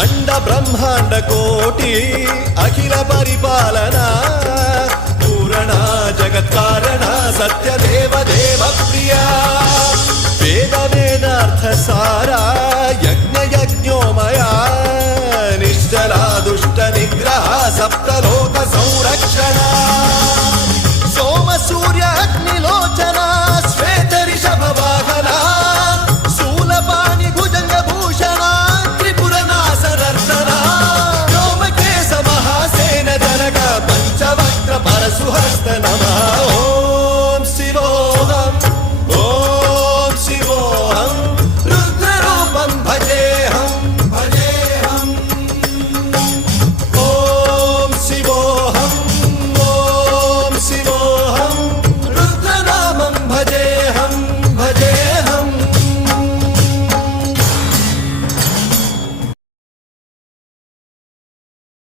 అండ బ్రహ్మాండ కోటి అఖిల పరిపాలన పూరణ జగత్కారణ సత్యదేవ దేవ ప్రియ వేద వేదార్థ సారా యజ్ఞ యజ్ఞోమయ